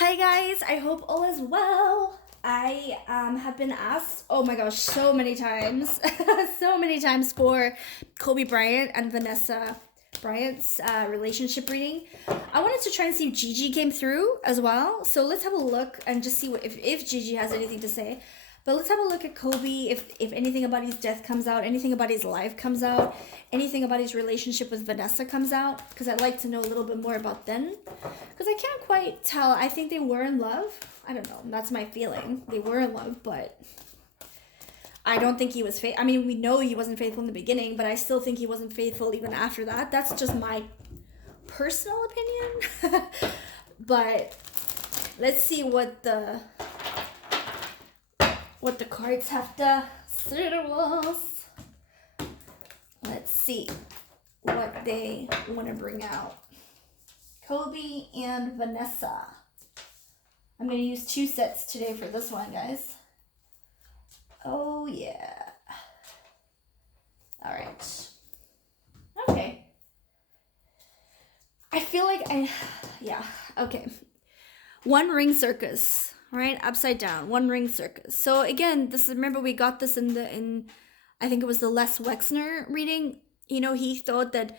Hi guys, I hope all is well. I have been asked, oh my gosh, so many times, so many times for Kobe Bryant and Vanessa Bryant's relationship reading. I wanted to try and see if Gigi came through as well. So let's have a look and just see if Gigi has anything to say. But let's have a look at Kobe, if anything about his death comes out, anything about his life comes out, anything about his relationship with Vanessa comes out, because I'd like to know a little bit more about them. Because I can't quite tell. I think they were in love. I don't know. That's my feeling. They were in love, but I don't think he was faithful. I mean, we know he wasn't faithful in the beginning, but I still think he wasn't faithful even after that. That's just my personal opinion. But let's see what the cards have to say to us. Let's see what they want to bring out. Kobe and Vanessa. I'm going to use 2 sets today for this one, guys. Oh, yeah. All right. Okay. I feel like okay. One ring circus, right? Upside down, one ring circus. So again, remember we got this in I think it was the Les Wexner reading. You know, he thought that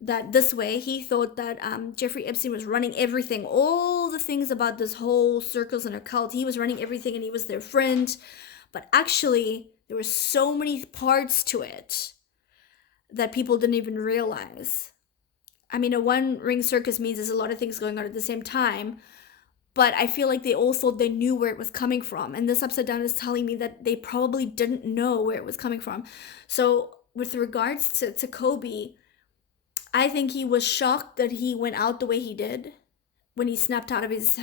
this way, he thought that Jeffrey Epstein was running everything, all the things about this whole circles and occult. He was running everything and he was their friend. But actually, there were so many parts to it that people didn't even realize. I mean, a one ring circus means there's a lot of things going on at the same time. But I feel like they all thought they knew where it was coming from. And this upside down is telling me that they probably didn't know where it was coming from. So with regards to Kobe, I think he was shocked that he went out the way he did when he snapped out of his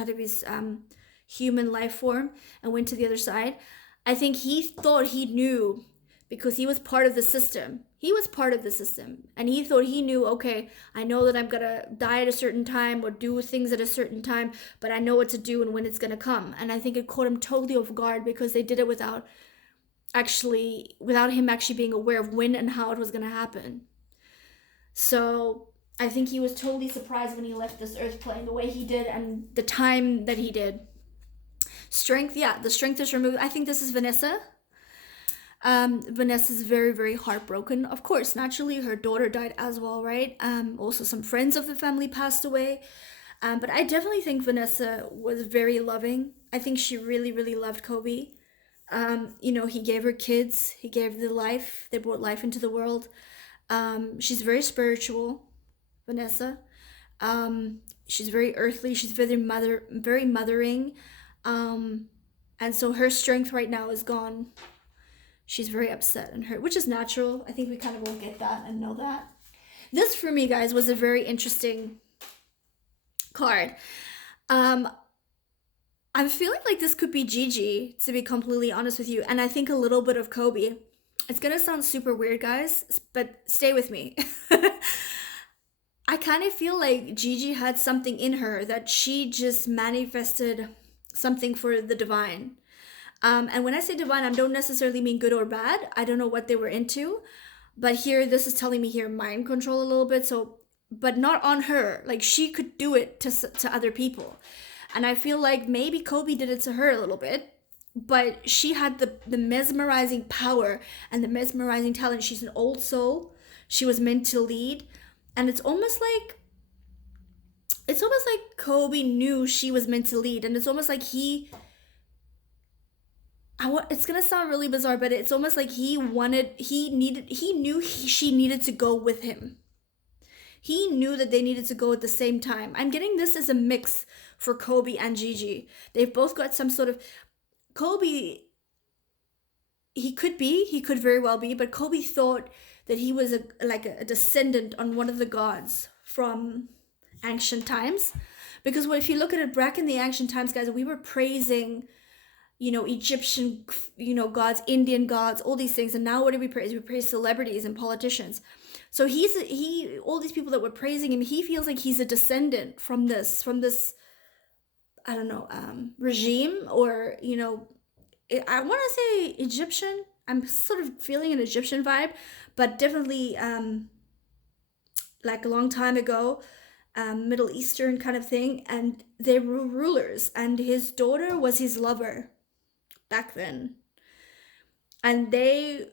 human life form and went to the other side. I think he thought he knew because he was part of the system. He was part of the system. And he thought he knew, okay, I know that I'm going to die at a certain time or do things at a certain time, but I know what to do and when it's going to come. And I think it caught him totally off guard because they did it without him actually being aware of when and how it was going to happen. So I think he was totally surprised when he left this earth plane the way he did and the time that he did. Strength, yeah, the strength is removed. I think this is Vanessa. Vanessa's very, very heartbroken. Of course, naturally, her daughter died as well, right? Also, some friends of the family passed away. But I definitely think Vanessa was very loving. I think she really, really loved Kobe. He gave her kids. He gave the life. They brought life into the world. She's very spiritual, Vanessa. She's very earthly. She's very mothering. And so her strength right now is gone. She's very upset and hurt, which is natural. I think we kind of all get that and know that. This, for me, guys, was a very interesting card. I'm feeling like this could be Gigi, to be completely honest with you. And I think a little bit of Kobe. It's going to sound super weird, guys, but stay with me. I kind of feel like Gigi had something in her that she just manifested something for the divine. And when I say divine, I don't necessarily mean good or bad. I don't know what they were into. But here, this is telling me here mind control a little bit. So, but not on her. Like, she could do it to other people. And I feel like maybe Kobe did it to her a little bit. But she had the mesmerizing power and the mesmerizing talent. She's an old soul. She was meant to lead. And it's almost like Kobe knew she was meant to lead. And it's almost like it's gonna sound really bizarre, but it's almost like she needed to go with him. He knew that they needed to go at the same time. I'm getting this as a mix for Kobe and Gigi. They've both got some sort of Kobe. He could very well be, but Kobe thought that he was a descendant on one of the gods from ancient times. Because if you look at it back in the ancient times, guys, we were praising Egyptian, gods, Indian gods, all these things. And now what do we praise? We praise celebrities and politicians. So all these people that were praising him, he feels like he's a descendant from this, I don't know, regime, or, I want to say Egyptian. I'm sort of feeling an Egyptian vibe, but definitely like a long time ago. Middle Eastern kind of thing, and they were rulers, and his daughter was his lover back then, and they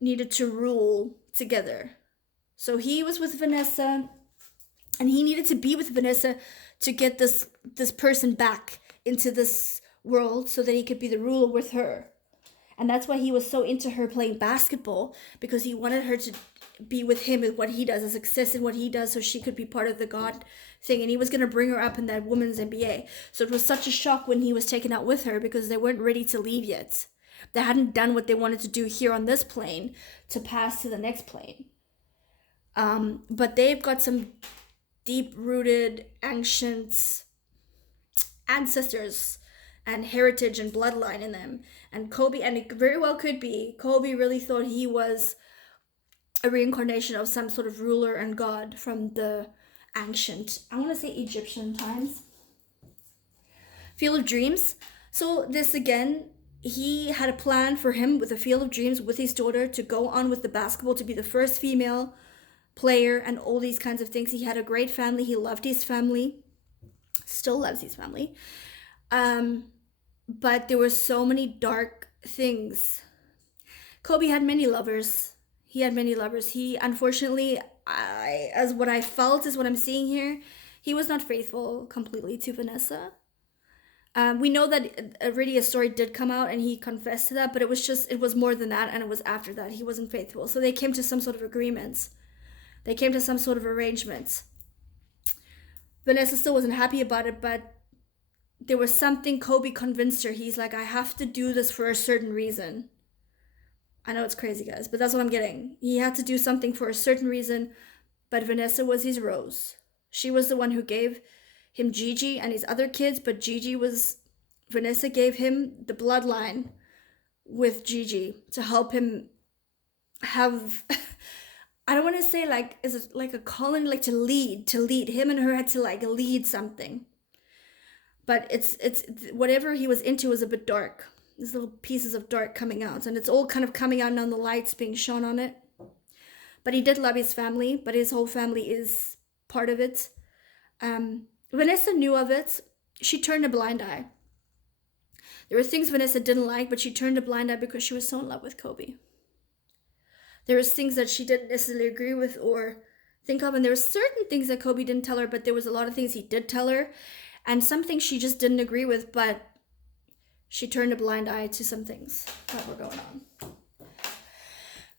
needed to rule together. So he was with Vanessa, and he needed to be with Vanessa to get this person back into this world so that he could be the ruler with her. And that's why he was so into her playing basketball, because he wanted her to be with him and what he does, a success in what he does, so she could be part of the God thing. And he was going to bring her up in that women's NBA. So it was such a shock when he was taken out with her, because they weren't ready to leave yet. They hadn't done what they wanted to do here on this plane to pass to the next plane. But they've got some deep-rooted, ancient ancestors and heritage and bloodline in them. And Kobe, and it very well could be, Kobe really thought he was a reincarnation of some sort of ruler and god from the ancient, I want to say Egyptian times. Field of Dreams. So this again, he had a plan for him with the Field of Dreams with his daughter to go on with the basketball, to be the first female player and all these kinds of things. He had a great family. He loved his family. Still loves his family. But there were so many dark things. Kobe had many lovers. He had many lovers. He, unfortunately, as what I felt is what I'm seeing here, he was not faithful completely to Vanessa. We know that already a story did come out and he confessed to that, but it was more than that, and it was after that. He wasn't faithful. So they came to some sort of agreements. They came to some sort of arrangements. Vanessa still wasn't happy about it, but there was something Kobe convinced her. He's like, I have to do this for a certain reason. I know it's crazy, guys, but that's what I'm getting. He had to do something for a certain reason, but Vanessa was his rose. She was the one who gave him Gigi and his other kids, but Vanessa gave him the bloodline with Gigi to help him have, I don't want to say like, is it like a calling, like to lead. Him and her had to like lead something. But it's whatever he was into was a bit dark. These little pieces of dark coming out, and it's all kind of coming out now, the lights being shone on it. But he did love his family, but his whole family is part of it. Vanessa knew of it. She turned a blind eye. There were things Vanessa didn't like, but she turned a blind eye because she was so in love with Kobe. There was things that she didn't necessarily agree with or think of, and there were certain things that Kobe didn't tell her, but there was a lot of things he did tell her, and some things she just didn't agree with, but she turned a blind eye to some things that were going on.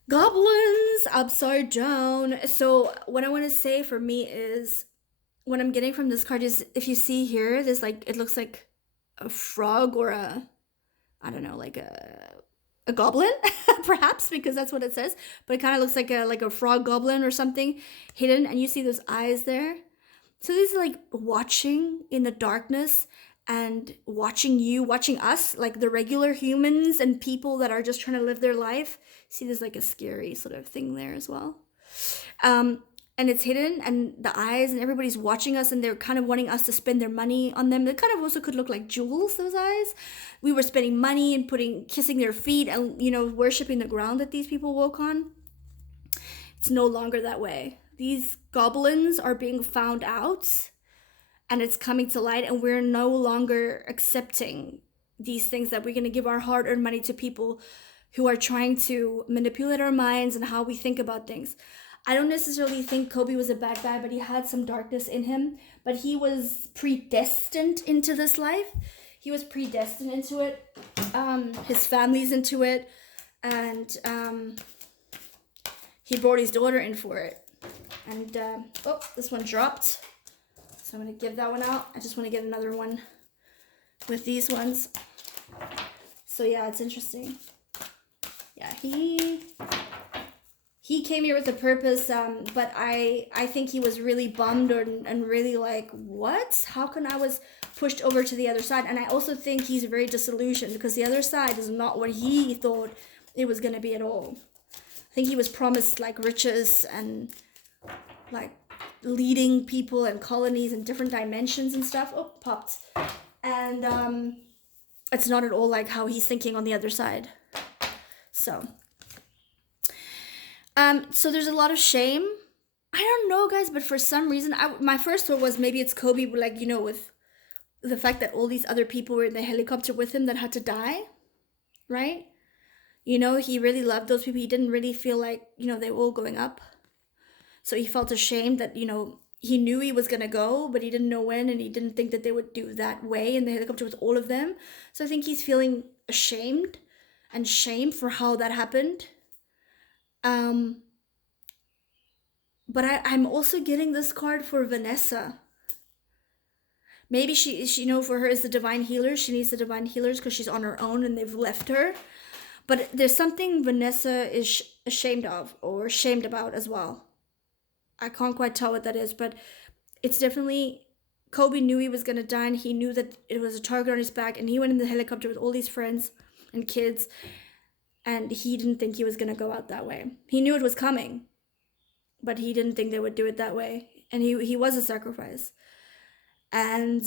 Goblins upside down. So what I want to say for me is, what I'm getting from this card is, if you see here, there's like, it looks like a frog or a, I don't know, like a goblin, perhaps, because that's what it says. But it kind of looks like a frog goblin or something hidden, and you see those eyes there. So this is like watching in the darkness and watching us, like the regular humans and people that are just trying to live their life. See, there's like a scary sort of thing there as well. And it's hidden, and the eyes, and everybody's watching us, and they're kind of wanting us to spend their money on them. They kind of also could look like jewels, those eyes. We were spending money and kissing their feet and, worshiping the ground that these people walk on. It's no longer that way. These goblins are being found out, and it's coming to light, and we're no longer accepting these things, that we're going to give our hard-earned money to people who are trying to manipulate our minds and how we think about things. I don't necessarily think Kobe was a bad guy, but he had some darkness in him. But he was predestined into this life. He was predestined into it. His family's into it. And he brought his daughter in for it. And, this one dropped. So I'm going to give that one out. I just want to get another one with these ones. So yeah, it's interesting. Yeah, he came here with a purpose, but I think he was really bummed and really like, what? How come I was pushed over to the other side? And I also think he's very disillusioned because the other side is not what he thought it was going to be at all. I think he was promised like riches and like leading people and colonies in different dimensions and stuff. Oh, popped. And it's not at all like how he's thinking on the other side. So there's a lot of shame I don't know, guys, but for some reason, my first thought was maybe it's Kobe, like, with the fact that all these other people were in the helicopter with him that had to die, right? He really loved those people. He didn't really feel like, they were all going up. So he felt ashamed that, he knew he was going to go, but he didn't know when, and he didn't think that they would do that way in the helicopter with all of them. So I think he's feeling ashamed and shame for how that happened. Um, but I'm also getting this card for Vanessa. Maybe she for her is the divine healer. She needs the divine healers because she's on her own and they've left her. But there's something Vanessa is ashamed of or shamed about as well. I can't quite tell what that is, but it's definitely Kobe knew he was gonna die, and he knew that it was a target on his back, and he went in the helicopter with all these friends and kids, and he didn't think he was gonna go out that way. He knew it was coming, but he didn't think they would do it that way, and he was a sacrifice, and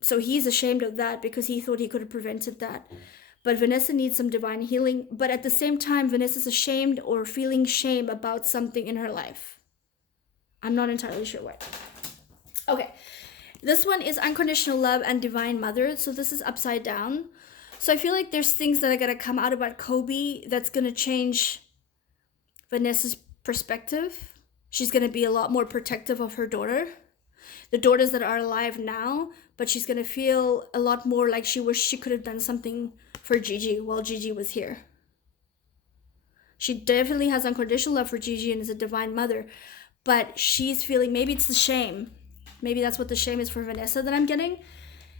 so he's ashamed of that because he thought he could have prevented that. But Vanessa needs some divine healing, but at the same time, Vanessa's ashamed or feeling shame about something in her life. I'm not entirely sure what. Okay, this one is unconditional love and divine mother. So this is upside down. So I feel like there's things that are gonna come out about Kobe that's gonna change Vanessa's perspective. She's gonna be a lot more protective of her daughter, the daughters that are alive now, but she's gonna feel a lot more like she wished she could have done something for Gigi while Gigi was here. She definitely has unconditional love for Gigi and is a divine mother, but she's feeling, maybe it's the shame. Maybe that's what the shame is for Vanessa that I'm getting,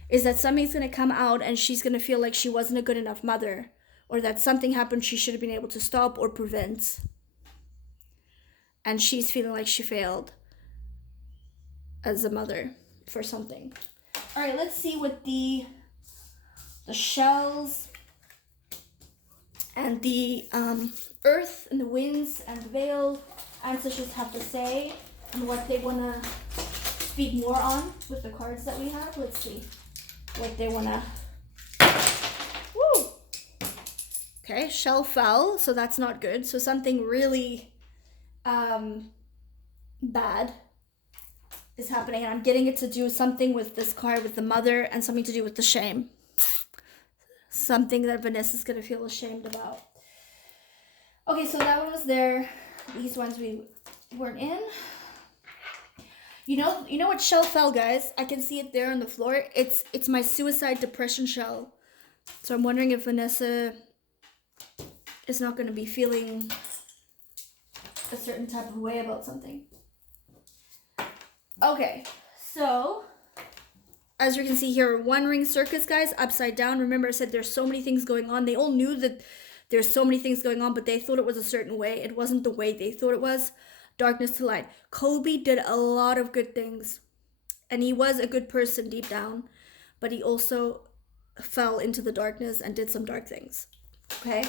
is that something's gonna come out and she's gonna feel like she wasn't a good enough mother, or that something happened she should have been able to stop or prevent. And she's feeling like she failed as a mother for something. All right, let's see what the shells and the earth and the winds and the veil ancestors have to say, and what they want to speak more on with the cards that we have. Let's see what they want to. Woo! Okay, shell fell, so that's not good. So something really bad is happening, and I'm getting it to do something with this card with the mother and something to do with the shame. Something that Vanessa's gonna feel ashamed about. Okay, so that one was there. These ones we weren't in. You know what shell fell, guys? I can see it there on the floor. It's my suicide depression shell. So I'm wondering if Vanessa is not gonna be feeling a certain type of way about something. Okay, so as you can see here, one ring circus, guys, upside down. Remember I said there's so many things going on. They all knew that there's so many things going on, but they thought it was a certain way. It wasn't the way they thought it was. Darkness to light. Kobe did a lot of good things, and he was a good person deep down, but he also fell into the darkness and did some dark things. Okay?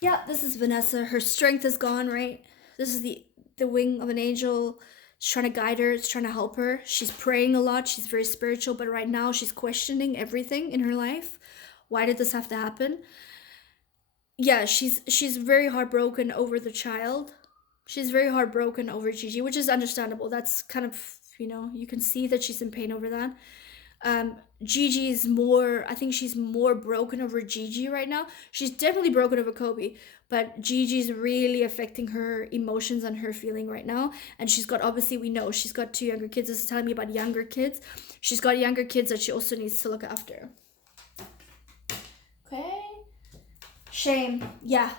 Yeah, this is Vanessa. Her strength is gone, right? This is the wing of an angel. It's trying to guide her. It's trying to help her. She's praying a lot. She's very spiritual, but right now she's questioning everything in her life. Why did this have to happen? Yeah, she's very heartbroken over the child. She's very heartbroken over Gigi, which is understandable. That's kind of, you can see that she's in pain over that. Gigi is more, I think she's more broken over Gigi right now. She's definitely broken over Kobe, but Gigi's really affecting her emotions and her feeling right now. And she's got, obviously we know, she's got 2 younger kids. This is telling me about younger kids. She's got younger kids that she also needs to look after. Okay. Shame. Yeah.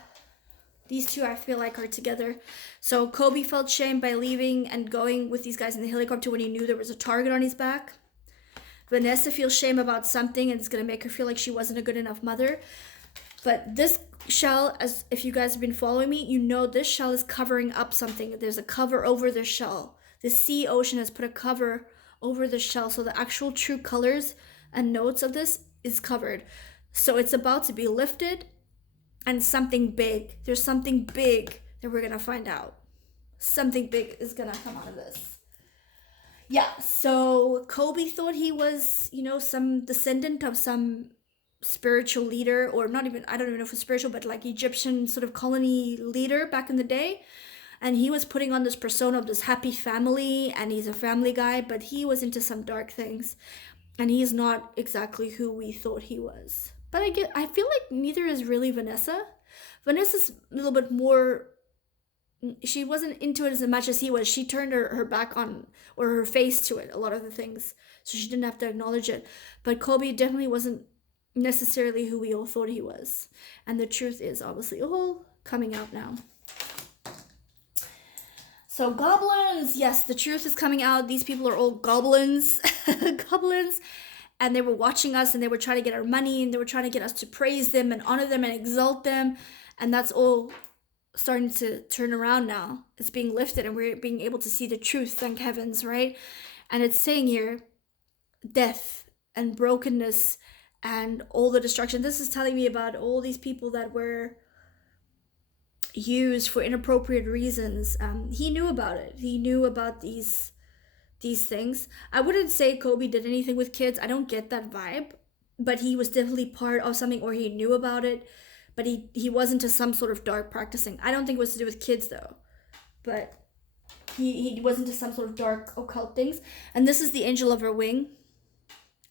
These two I feel like are together. So Kobe felt shame by leaving and going with these guys in the helicopter when he knew there was a target on his back. Vanessa feels shame about something, and it's going to make her feel like she wasn't a good enough mother. But this shell, as if you guys have been following me, you know this shell is covering up something. There's a cover over the shell. The sea ocean has put a cover over the shell, so the actual true colors and notes of this is covered. So it's about to be lifted, and something big. There's something big that we're going to find out. Something big is going to come out of this. Yeah, so Kobe thought he was, some descendant of some spiritual leader, or not even, I don't even know if it's spiritual, but like Egyptian sort of colony leader back in the day. And he was putting on this persona of this happy family, and he's a family guy, but he was into some dark things, and he's not exactly who we thought he was. But I feel like neither is really Vanessa. Vanessa's a little bit more, she wasn't into it as much as he was. She turned her back on, or her face to it, a lot of the things, so she didn't have to acknowledge it. But Kobe definitely wasn't necessarily who we all thought he was, and the truth is obviously all coming out now. So goblins, yes, the truth is coming out. These people are all goblins. Goblins. And they were watching us, and they were trying to get our money, and they were trying to get us to praise them and honor them and exalt them. And that's all starting to turn around now. It's being lifted, and we're being able to see the truth, thank heavens, right? And it's saying here, death and brokenness and all the destruction. This is telling me about all these people that were used for inappropriate reasons. He knew about it. He knew about these things. I wouldn't say Kobe did anything with kids. I don't get that vibe, but he was definitely part of something, or he knew about it, but he wasn't to some sort of dark practicing. I don't think it was to do with kids though, but he wasn't to some sort of dark occult things. And this is the angel of her wing.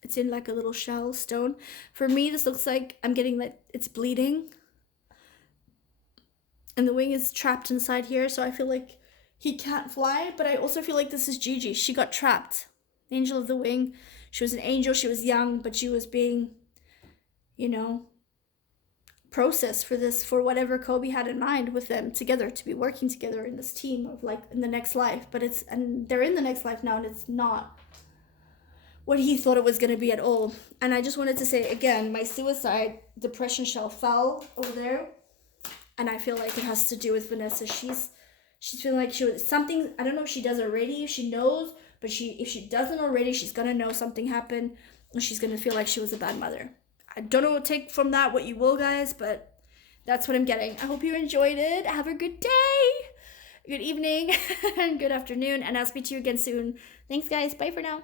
It's in like a little shell stone. For me, this looks like I'm getting like it's bleeding, and the wing is trapped inside here, so I feel like he can't fly. But I also feel like this is Gigi. She got trapped. Angel of the wing. She was an angel. She was young, but she was being, processed for this, for whatever Kobe had in mind with them together, to be working together in this team of like in the next life. But and they're in the next life now, and it's not what he thought it was going to be at all. And I just wanted to say again, my suicide depression shell fell over there, and I feel like it has to do with Vanessa. She's feeling like she was something. I don't know if she does already, if she knows, but if she doesn't already, she's gonna know something happened, and she's gonna feel like she was a bad mother. I don't know, take from that what you will, guys, but that's what I'm getting. I hope you enjoyed it. Have a good day, good evening, and good afternoon, and I'll speak to you again soon. Thanks, guys. Bye for now.